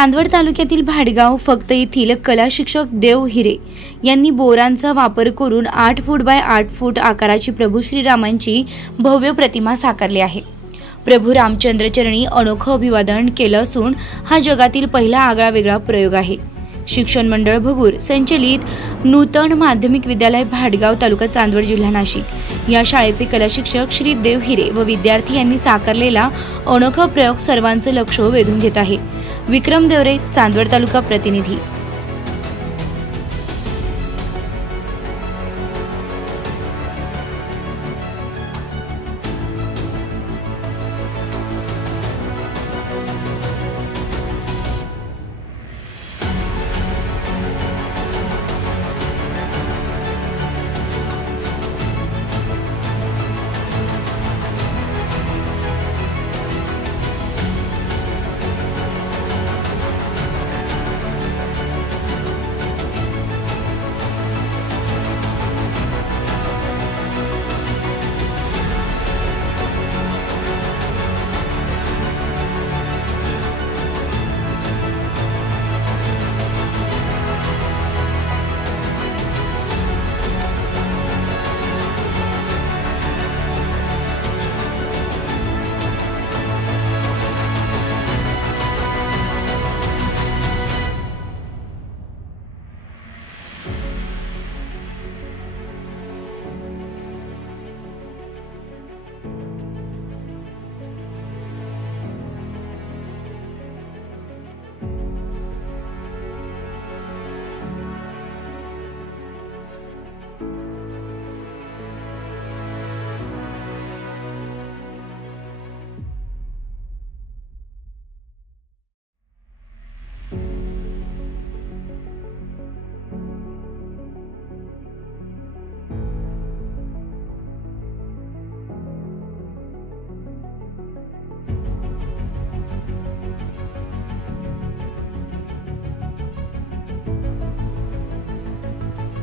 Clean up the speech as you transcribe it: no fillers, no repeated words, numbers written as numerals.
चांदवड तालुक्यातील भाडगाव फक्त येथील कला शिक्षक देव हिरे यांनी बोरांचा वापर करून 8 फूट बाय 8 फूट आकाराची प्रभू श्रीरामांची भव्य प्रतिमा साकारली आहे। प्रभू रामचंद्र चरणी अनोखं अभिवादन केलं असून हा जगातील पहिला आगळावेगळा प्रयोग आहे। शिक्षण मंडळ भगूर संचलित नूतन माध्यमिक विद्यालय भाडगाव तालुका चांदवड जिल्हा नाशिक या शाळेचे कला शिक्षक श्री देव हिरे व विद्यार्थी यांनी साकारलेला अनोखा प्रयोग सर्वांचं लक्ष वेधून घेत आहे। विक्रम देवरे, चांदवड तालुका प्रतिनिधी।